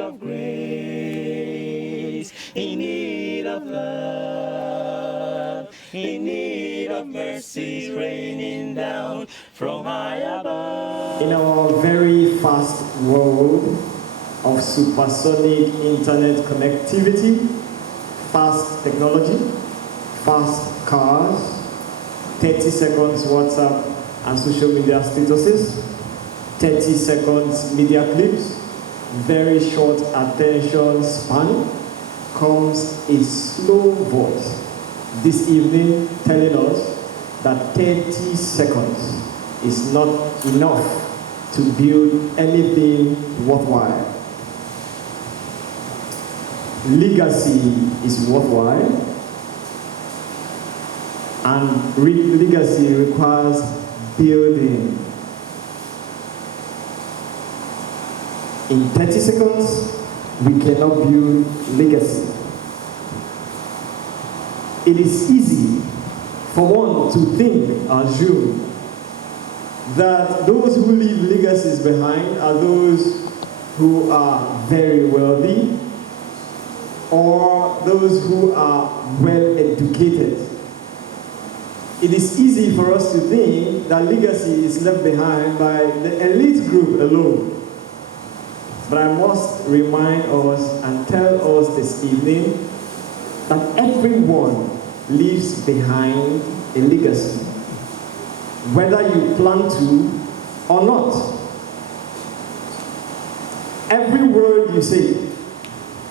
of grace, in need of love, in need of mercy raining down from high above. In our very fast world of supersonic internet connectivity, fast technology, fast cars, 30 seconds WhatsApp and social media statuses, 30 seconds media clips, very short attention span, comes a slow voice this evening telling us that 30 seconds is not enough to build anything worthwhile. Legacy is worthwhile, and legacy requires building. In 30 seconds, we cannot build legacy. It is easy for one to think, assume, that those who leave legacies behind are those who are very wealthy or those who are well educated. It is easy for us to think that legacy is left behind by the elite group alone. But I must remind us and tell us this evening that everyone leaves behind a legacy, whether you plan to or not. Every word you say,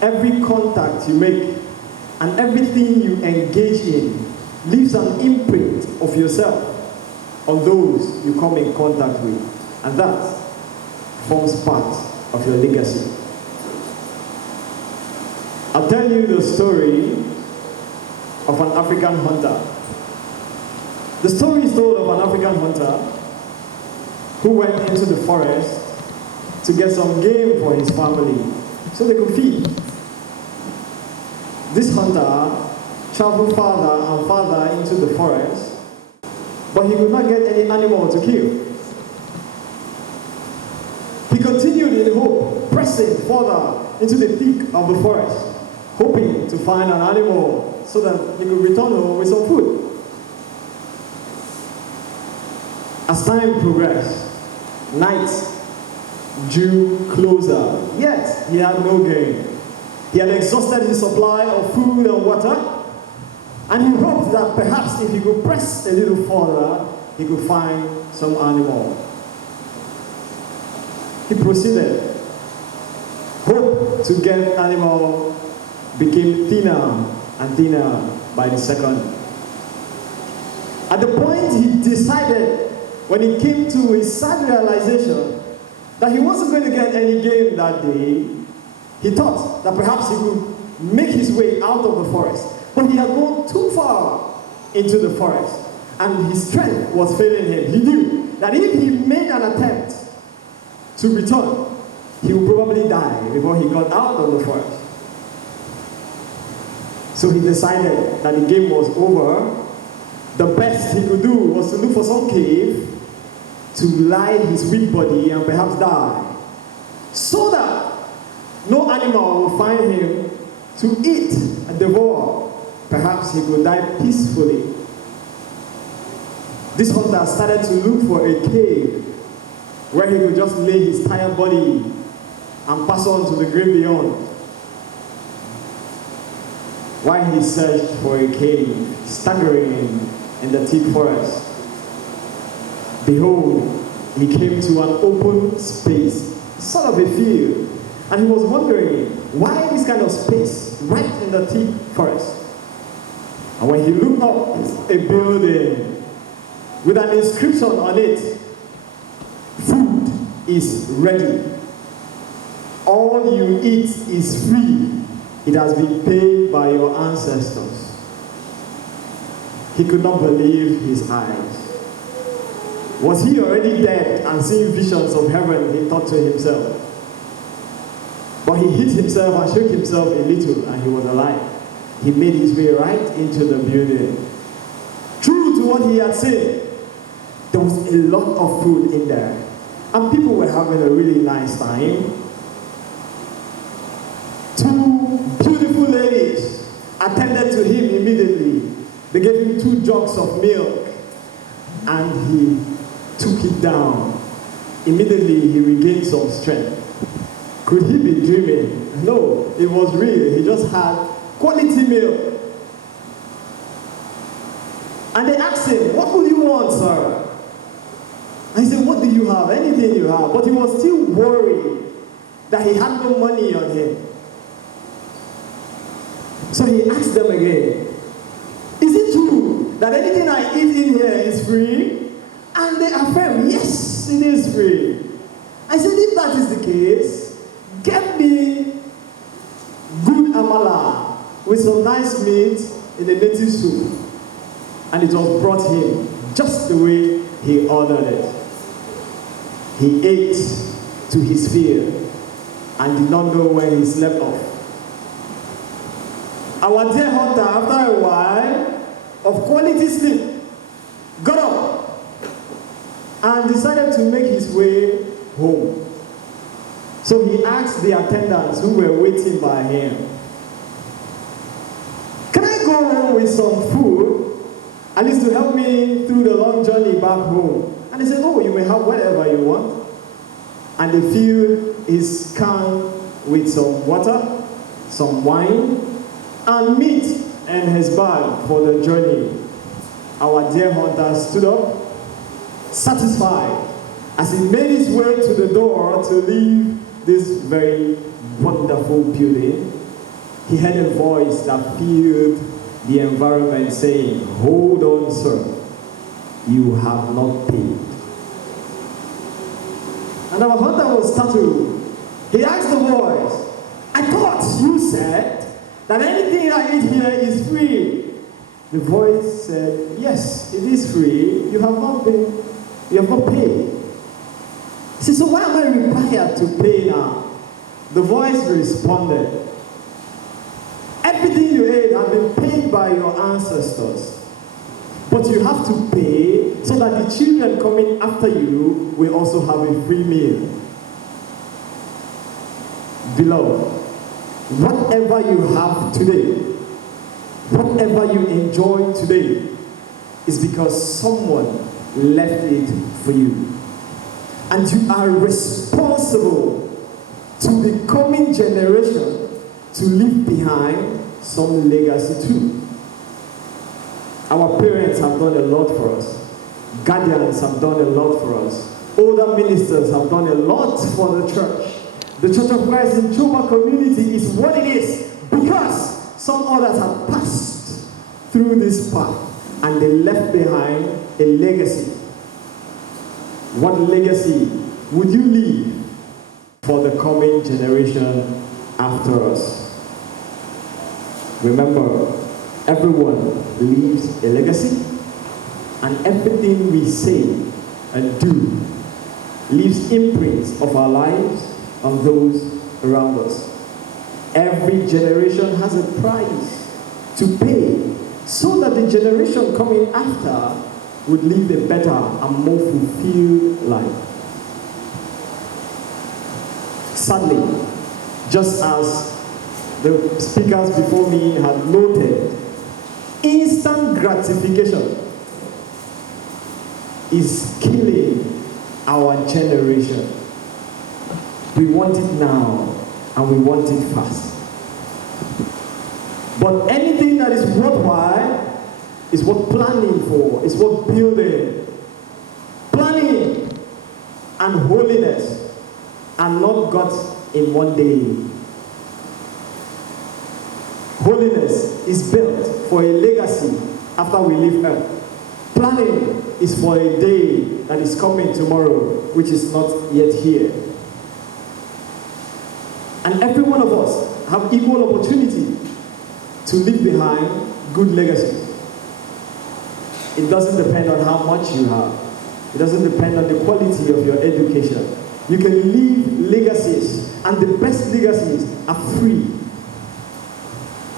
every contact you make, and everything you engage in leaves an imprint of yourself on those you come in contact with, and that forms part of your legacy. I'll tell you the story of an African hunter. The story is told of an African hunter who went into the forest to get some game for his family so they could feed. This hunter traveled farther and farther into the forest, but he could not get any animal to kill. He continued in hope, pressing further into the thick of the forest, hoping to find an animal so that he could return home with some food. As time progressed, night drew closer, yet he had no game. He had exhausted his supply of food and water, and he hoped that perhaps if he could press a little further, he could find some animal. He proceeded. Hope to get animal became thinner and thinner by the second. At the point he decided, when he came to his sad realization that he wasn't going to get any game that day, he thought that perhaps he could make his way out of the forest. But he had gone too far into the forest, and his strength was failing him. He knew that if he made an attempt to return, he would probably die before he got out of the forest. So he decided that the game was over. The best he could do was to look for some cave to lie his weak body and perhaps die, so that no animal will find him to eat and devour. Perhaps he could die peacefully. This hunter started to look for a cave where he could just lay his tired body and pass on to the great beyond. While he searched for a cave, staggering in the thick forest, behold, he came to an open space, sort of a field, and he was wondering, why this kind of space right in the thick forest? And when he looked up, a building with an inscription on it, "Food is ready. All you eat is free. It has been paid by your ancestors." He could not believe his eyes. Was he already dead and seeing visions of heaven, he thought to himself. But he hit himself and shook himself a little, and he was alive. He made his way right into the building. True to what he had said, there was a lot of food in there, and people were having a really nice time. attended to him immediately. They gave him 2 jugs of milk, and he took it down. Immediately, he regained some strength. Could he be dreaming? No, it was real. He just had quality milk. And they asked him, "What would you want, sir?" And he said, "What do you have? Anything you have." But he was still worried that he had no money on him. So he asked them again, "Is it true that anything I eat in here is free?" And they affirmed, "Yes, it is free." I said, "If that is the case, get me good amala with some nice meat in a native soup." And it was brought him just the way he ordered it. He ate to his fill and did not know when he slept off. Our dear hunter, after a while of quality sleep, got up and decided to make his way home. So he asked the attendants who were waiting by him, "Can I go home with some food, at least to help me through the long journey back home?" And they said, "Oh, you may have whatever you want." And they filled his can with some water, some wine, and meat in his bag for the journey. Our dear hunter stood up, satisfied, as he made his way to the door to leave this very wonderful building. He heard a voice that filled the environment saying, "Hold on, sir, you have not paid." And our hunter was startled. He asked the voice, "I thought you said that anything I eat here is free." The voice said, "Yes, it is free. You have not paid." He said, "So why am I required to pay now?" The voice responded, "Everything you ate has been paid by your ancestors. But you have to pay so that the children coming after you will also have a free meal." Beloved, whatever you have today, whatever you enjoy today, is because someone left it for you. And you are responsible to the coming generation to leave behind some legacy too. Our parents have done a lot for us. Guardians have done a lot for us. Older ministers have done a lot for the church. The Church of Christ in Choma community is what it is because some others have passed through this path and they left behind a legacy. What legacy would you leave for the coming generation after us? Remember, everyone leaves a legacy, and everything we say and do leaves imprints of our lives on those around us. Every generation has a price to pay so that the generation coming after would live a better and more fulfilled life. Sadly, just as the speakers before me had noted, instant gratification is killing our generation. We want it now and we want it fast. But anything that is worthwhile is worth planning for, is worth building. Planning and holiness are not got in one day. Holiness is built for a legacy after we leave earth. Planning is for a day that is coming tomorrow, which is not yet here. And every one of us have equal opportunity to leave behind good legacies. It doesn't depend on how much you have. It doesn't depend on the quality of your education. You can leave legacies, and the best legacies are free.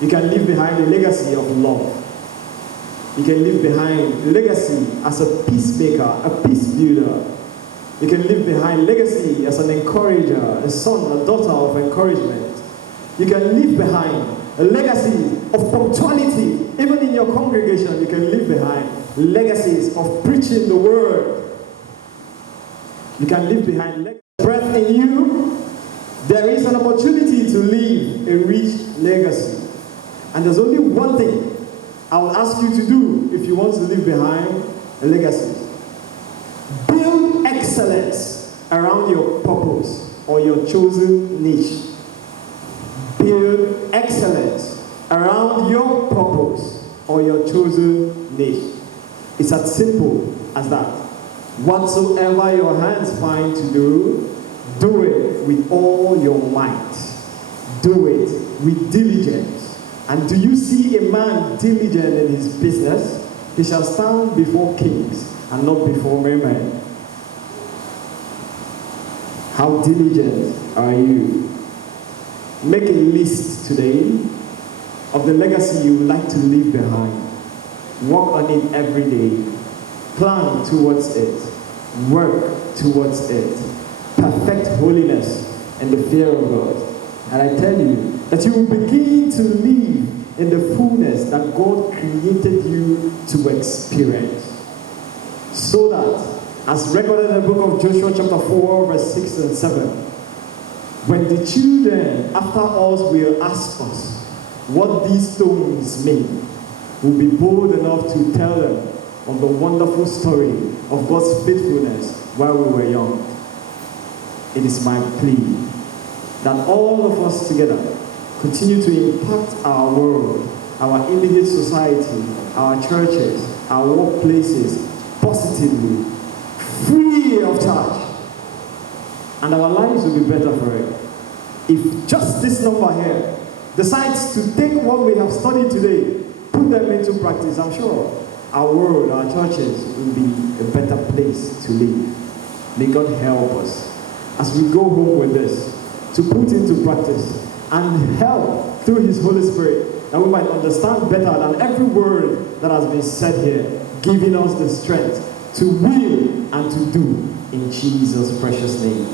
You can leave behind a legacy of love. You can leave behind legacy as a peacemaker, a peace builder. You can leave behind legacy as an encourager, a son, a daughter of encouragement. You can leave behind a legacy of punctuality. Even in your congregation, you can leave behind legacies of preaching the word. You can leave behind breath in you. There is an opportunity to leave a rich legacy. And there's only one thing I will ask you to do if you want to leave behind a legacy. Build excellence around your purpose or your chosen niche. Build excellence around your purpose or your chosen niche. It's as simple as that. Whatsoever your hands find to do, do it with all your might. Do it with diligence. And do you see a man diligent in his business? He shall stand before kings and not before men. How diligent are you? Make a list today of the legacy you would like to leave behind. Work on it every day. Plan towards it. Work towards it. Perfect holiness and the fear of God. And I tell you that you will begin to live in the fullness that God created you to experience. So that, as recorded in the book of Joshua chapter 4, verse 6 and 7, when the children after us will ask us what these stones mean, we'll be bold enough to tell them of the wonderful story of God's faithfulness while we were young. It is my plea that all of us together continue to impact our world, our immediate society, our churches, our workplaces positively, free of charge. And our lives will be better for it. If just this number here decides to take what we have studied today, put them into practice, I'm sure our world, our churches will be a better place to live. May God help us as we go home with this to put into practice and help through His Holy Spirit that we might understand better than every word that has been said here, giving us the strength to will and to do in Jesus' precious name.